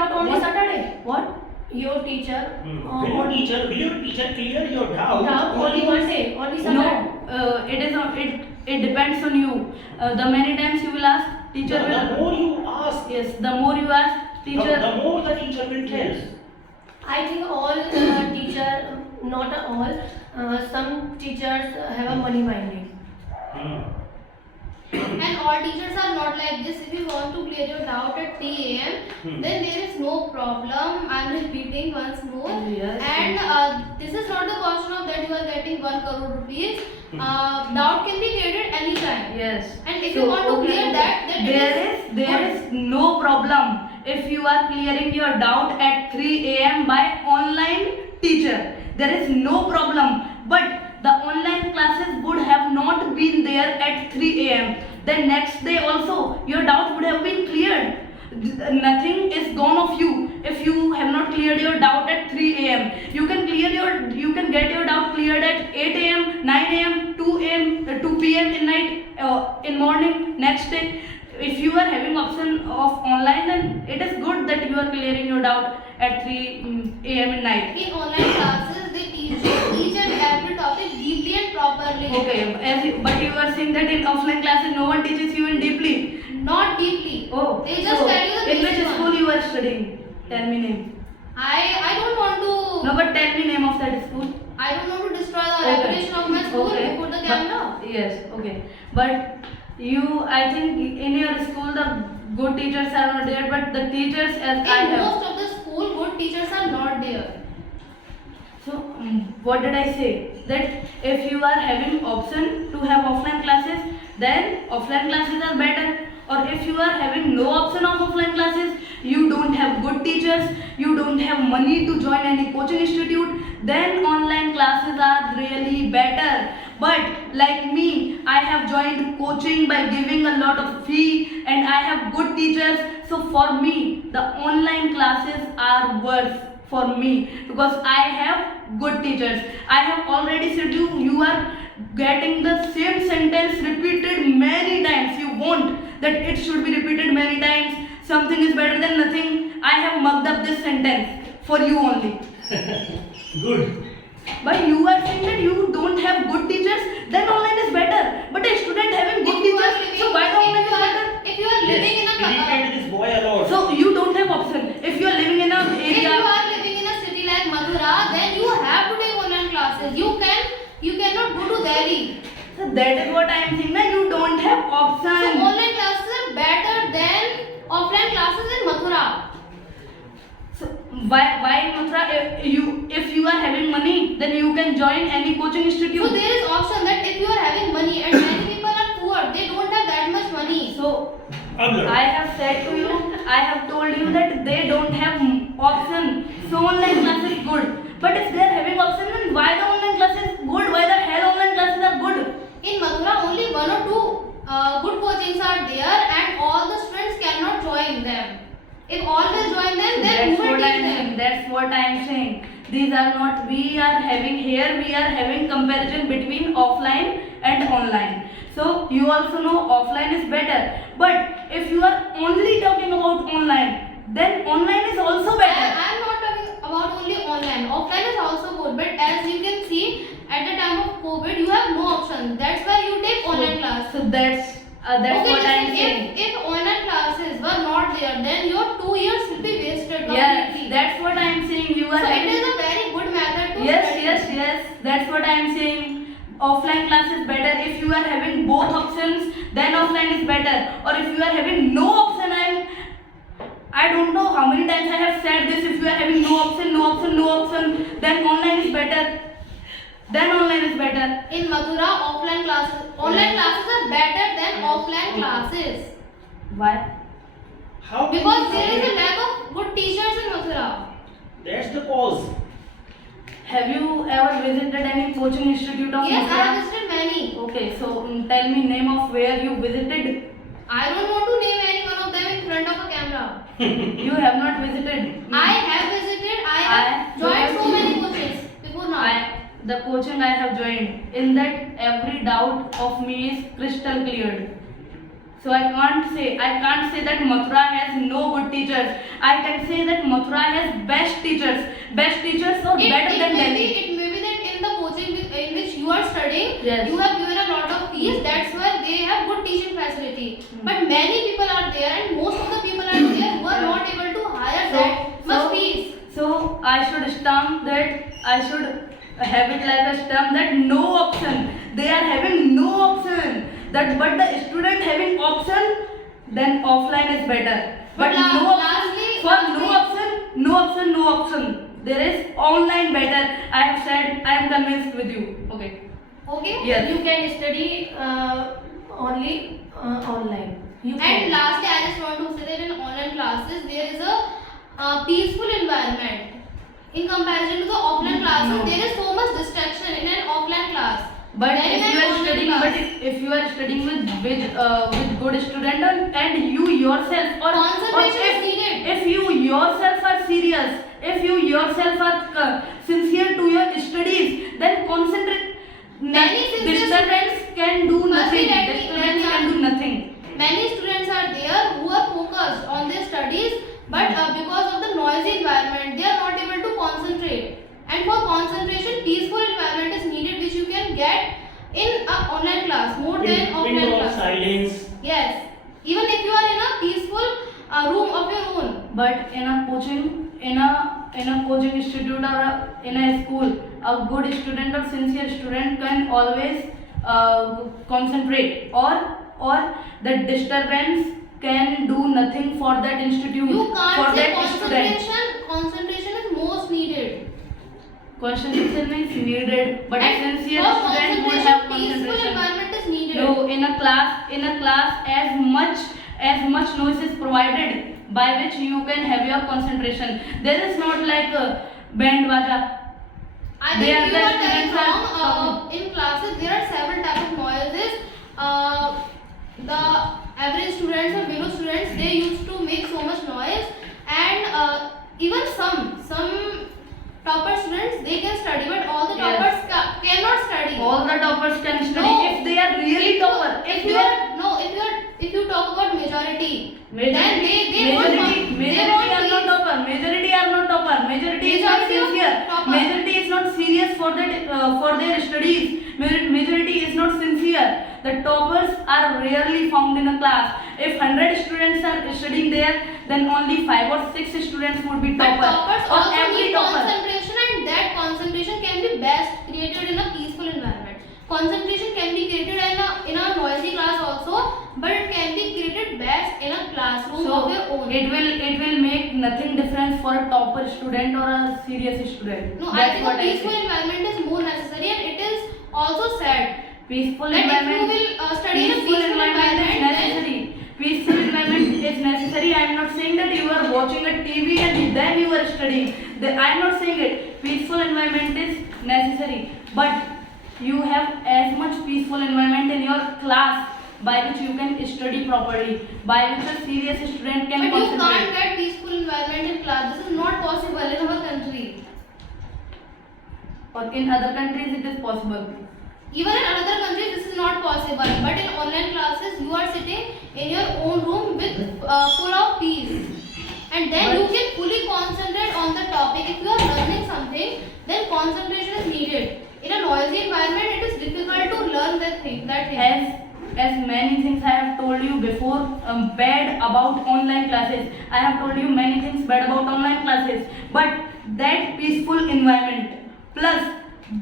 doubt only What? Saturday? What? Your teacher. Will your teacher clear your doubt? Doubt only one day, only Saturday. No, it depends on you. The many times you will ask, teacher The more you ask, yes, the more you ask, teacher. the more the teacher will tell. I think all teacher, not all, some teachers have a money minded. And all teachers are not like this. If you want to clear your doubt at 3 a.m., then there is no problem. I am repeating once more. Yes. And this is not the question of that you are getting 1 crore rupees. Doubt can be cleared at any time. Yes. And if you want to clear that, then there is no problem if you are clearing your doubt at 3 a.m. by online teacher. There is no problem. But the online classes would have not been there at 3 a.m. Then next day also your doubt would have been cleared. Nothing is gone of you if you have not cleared your doubt at 3 a.m. You can get your doubt cleared at 8 a.m., 9 a.m., 2 a.m., 2 p.m. in night, in morning, next day. If you are having option of online, then it is good that you are clearing your doubt at 3 a.m. in night. in online classes, they teach you each and every topic deeply and properly. Okay, but you are saying that in offline classes no one teaches you in deeply. Not deeply. Oh, They just so tell you the in which basic school one. you are studying? Tell me name. I don't want to. No, but tell me name of that school. I don't want to destroy the reputation of my school before the camera. Yes, okay. But I think in your school the good teachers are not there, but the teachers as I In have. most of the school, good teachers are not there. So what did I say? That if you are having option to have offline classes, then offline classes are better. Or if you are having no option of offline classes, you don't have good teachers, you don't have money to join any coaching institute, then online classes are really better. But like me, I have joined coaching by giving a lot of fee and I have good teachers. So for me, the online classes are worse for me because I have good teachers. I have already said you are getting the same sentence repeated many times. You want that it should be repeated many times. Something is better than nothing. I have mugged up this sentence for you only. Good. But you are saying that you don't have good teachers, then online is better. But a student having good teachers, so why the online is better? If you are living in a Irritated this boy a lot. So you don't have option. If you are living in an if you area, are living in a city like Mathura, then you have to take online classes. You cannot go to Delhi. so that is what I am saying. That you don't have So option. online classes are better than offline classes in Mathura. So why in Mathura? If you are having money, then you can join any coaching institute. So there is option that if you are having money and many people are poor, they don't have that much money. So Observe. I have said to you, I have told you that they don't have option. So online class is good. But if they are having option, then why the online class is good? Why the hell online classes are good? In Mathura, only 1 or 2 good coachings are there, and all the students cannot join them. If all will join them, then who will teach them? That's what I am saying. These are not, we are having comparison between offline and online. So you also know offline is better. But if you are only talking about online, then online is also better. I am not talking about only online. Offline is also good, but as you can see, at the time of COVID, you have no option. That's why you take online class. So that's Okay, what I am listen, saying. if online classes were not there, then your 2 years will be wasted Yes, completely. that's what I am saying. You are So it having. is a very good method to Yes, study. yes. That's what I am saying. Offline class is better. If you are having both options, then offline is better. Or if you are having no option, I don't know how many times I have said this. If you are having no option, then online is better. Then online is better. In Mathura, online classes are better than offline classes. Why? How? Because there is a lack of good teachers in Mathura. That's the cause. Have you ever visited any coaching institute of Yes, I Mathura? have visited many. Okay, so tell me name of where you visited. I don't want to name any one of them in front of a camera. You have not visited. I have visited, I have joined so many coaches before now. The coaching I have joined, in that every doubt of me is crystal cleared. So I can't say that Mathura has no good teachers. I can say that Mathura has best teachers or better than Delhi. It may be that in the coaching in which you are studying, Yes. you have given a lot of fees. That's why they have good teaching facility. But many people are there, and most of the people are there who are not able to hire that much fees. So I should stamp that, I should have it like a stamp that no option. They are having no option. That but the student having option, then offline is better. But no option, no option. There is online better. I have said, I am convinced with you. Okay. Okay. Yes. You can study only online. You And can. lastly, I just want to say that in online classes there is a peaceful environment. In comparison to the offline classes, No. there is so much distraction in an offline class. But Very if well you are online studying, class. if you are studying with good student and you yourself or Concentration is needed. if you yourself are serious, if you yourself are sincere to your studies, then concentrate. Many sincere Disturbance can do Firstly, nothing. let me Disturbance ask- can do nothing. Many students are there who are focused on their studies, but because of the noisy environment, they are not able to concentrate. And for concentration, peaceful environment is needed, which you can get in an online class more than offline Window of class. silence. Yes, even if you are in a peaceful room of your own. But in a coaching institute or in a school, a good student or sincere student can always concentrate, or the disturbance can do nothing for that institute, You for can't say that student. concentration is most needed. Concentration is needed, but a And sincere for student would have peaceful concentration. environment is needed. No, in a class, as much noise is provided by which you can have your concentration. There is not like band baja. I They think are you the are telling students are wrong. In classes, there are several types of noises. The average students or below students, they used to make so much noise, and even some topper students, they can study, but all the Yes. toppers cannot study. All the toppers can study No. if they are really topper. If you talk about majority, then they Majority are not topper. Majority are not topper. Majority is not Majority of sincere. topper. Majority is not serious for their studies. Majority is not sincere. The toppers are rarely found in a class. If 100 students are studying there, then only 5 or 6 students would be But topper. toppers Or also every need topper. concentration, and that concentration can be best created in a peaceful environment. Concentration can be created in a noisy class also, but it can be created best in a classroom So of your own. it will make nothing difference for a topper student or a serious student. No, I That's think what a I peaceful say. environment is more necessary, and it is also said Peaceful that if you environment. will study in a Peaceful peaceful environment is environment, then necessary. Peaceful environment is necessary. I am not saying that you are watching a TV and then you are studying. I am not saying it. Peaceful environment is necessary, but you have as much peaceful environment in your class by which you can study properly, by which a serious student can but you can't concentrate. get peaceful environment in class. This is not possible in our country. Or in other countries it is possible. Even in another countries, this is not possible. But in online classes, you are sitting in your own room with full of peace, and then you can fully concentrate on the topic. If you are learning something, then concentration is needed. In a noisy environment, it is difficult to learn that thing. As many things I have told you before bad about online classes. I have told you many things bad about online classes. But that peaceful environment plus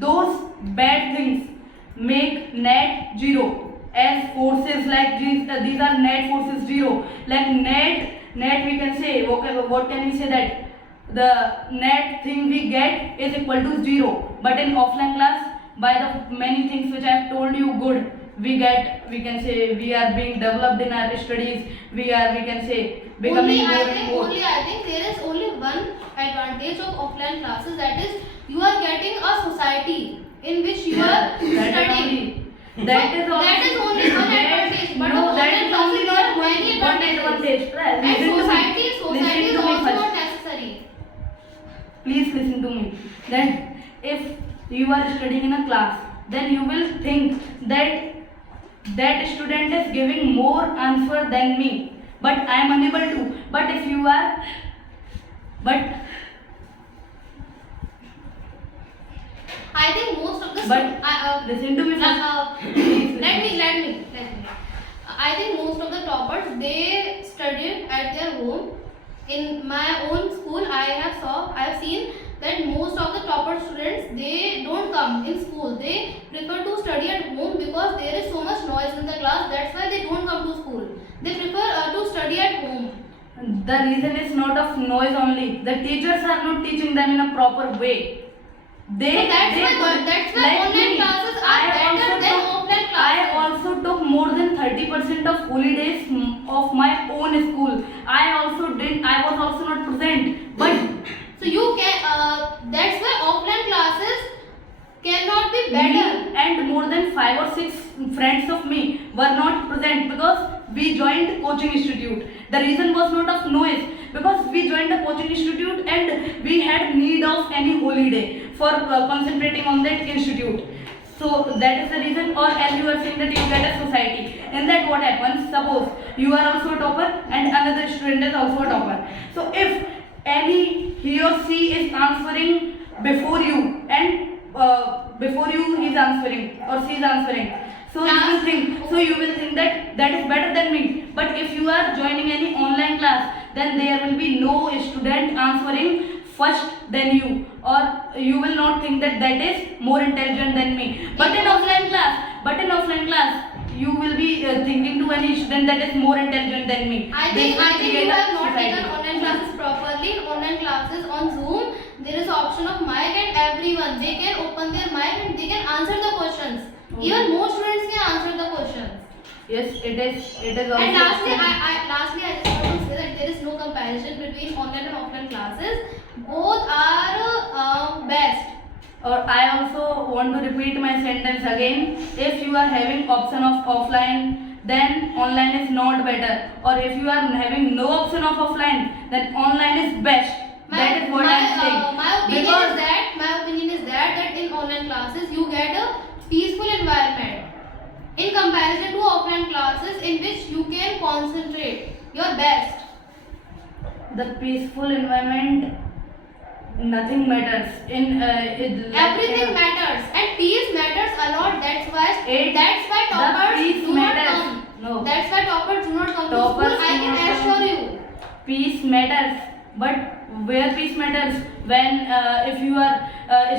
those bad things make net zero. As forces like these are net forces zero. Like net we can say, okay, what can we say, that the net thing we get is equal to zero. But in offline class, by the many things which I have told you good, we can say we are being developed in our studies. We can say becoming more and more. Only I think there is only one advantage of offline classes, that is you are getting a society in which you are studying. That is only one advantage. But no, of that online is only classes, not there are one many advantage. advantages. And Listen to me. society is Listen to me also first. not necessary. Please listen to me. Then if you are studying in a class, then you will think that that student is giving more answer than me, but I am unable to. But if you are, but I think most of the But listen to me first. let me. I think most of the toppers they studied at their home. In my own school, I have seen that most of the topper students they don't come in school. They prefer to study at home because there is so much noise in the class. That's why they don't come to school. They prefer to study at home. The reason is not of noise only. The teachers are not teaching them in a proper way. They, So that's why like online me, classes are I better also than took- offline I classes. also took more than 30% of holidays of my own school. I was also not present. But So you can. That's why offline classes cannot be better. me and more than 5 or 6 friends of me were not present because we joined coaching institute. The reason was not of noise because we joined the coaching institute and we had need of any holiday for concentrating on that institute. So that is the reason. Or as you are saying that you get a society. In that what happens? Suppose you are also a topper and another student is also a topper. So if any he or she is answering before you and before you he is answering or she is answering, so you will think that that is better than me. But if you are joining any online class, then there will be no student answering first than you, or you will not think that that is more intelligent than me. But in offline class you will be thinking to any student that is more intelligent than me. I This think will you create a have not society. taken online classes properly. In online classes on Zoom, there is option of mic and everyone they can open their mic and they can answer the questions. Even more students can answer the questions. Yes, it is also. And lastly, I just want to say that there is no comparison between online and offline classes. Both are best. Or I also want to repeat my sentence again. If you are having option of offline, then online is not better. Or if you are having no option of offline, then online is best. That is what I am saying. My opinion is that in online classes you get a peaceful environment in comparison to offline classes in which you can concentrate your best. The peaceful environment, nothing matters. Everything matters and peace matters a lot. That's why The toppers peace do not matters. come. No. That's why toppers do not come to Toppers school. I do can not assure come. you. Peace matters, but where peace matters? When if you are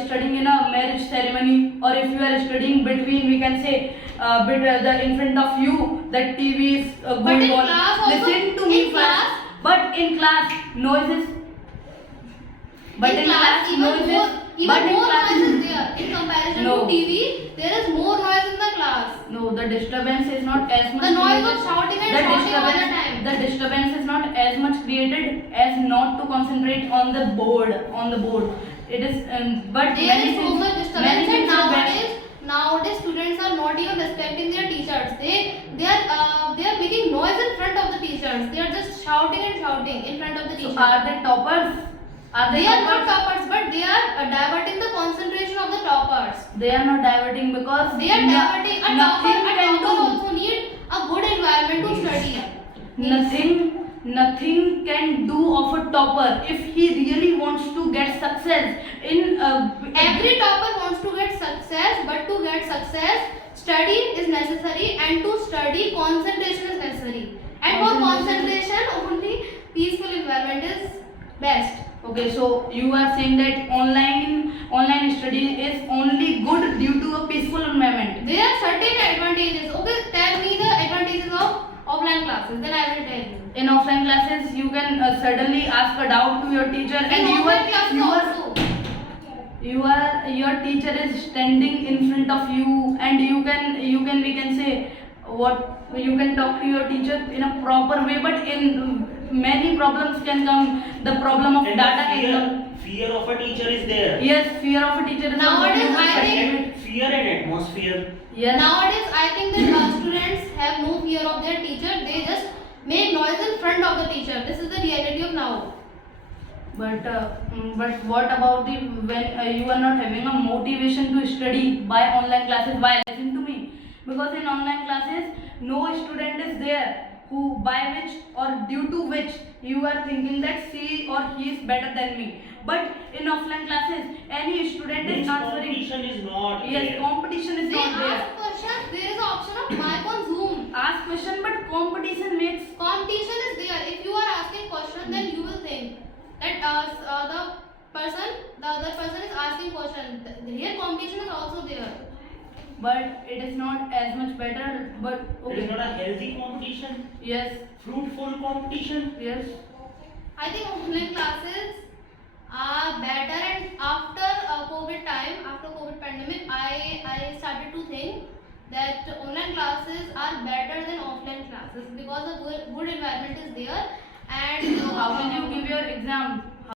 studying in a marriage ceremony, or if you are studying between, we can say, in front of you, the TV is But going in on. class also, Listen to me in first. class- But in class, noises. But in class, even noises. more But in more class, noise is there in comparison No. to TV. There is more noise in the class. no, the disturbance is not as much. The noise created. of shouting and The shouting all the disturbance, time. the disturbance is not as much created as not to concentrate on the board. It is, but There many is so things, much many disturbance and things are bad. nowadays students are not even respecting their teachers. They are making noise in front of the teachers. They are just shouting and shouting in front of the So teachers. are they toppers? Are they They are not toppers? toppers, but they are diverting the concentration of the toppers. They are not diverting because They are diverting. A nothing topper can do. also need a good environment to study. Nothing can do of a topper if he really wants to get success in Every topper wants to get success, but to get success, study is necessary, and to study, concentration is necessary. And for concentration, only peaceful environment is best. Okay, so you are saying that online study is only good due to a peaceful environment. There are certain advantages. Okay, tell me the advantages of offline classes, then I will tell you. In offline classes, you can suddenly ask a doubt to your teacher, and In offline classes also. your teacher is standing in front of you, and you can we can say what you can talk to your teacher in a proper way. But in many problems can come. The problem of And data can come. fear of a teacher is there. Yes, fear of a teacher is Nowadays, a I think- And fear and atmosphere. yes. Nowadays, I think that students have no fear of their teacher. They just make noise in front of the teacher. This is the reality of now. But what about the when you are not having a motivation to study by online classes? Why? Listen to me. because in online classes no student is there who by which or due to which you are thinking that she or he is better than me. But in offline classes any student Means is answering. competition is not Yes, there. competition is They not there. ask questions. There is an option of mic on Zoom. Ask question, but competition makes. Competition is there. If you are asking question, then you will think that the other person is asking question. Here competition is also there. But it is not as much better. But It is okay. not a healthy competition, Yes. fruitful competition. Yes. I think online classes are better, and after COVID time, after COVID pandemic, I started to think that online classes are better than offline classes because a good environment is there, and So how will you give your exam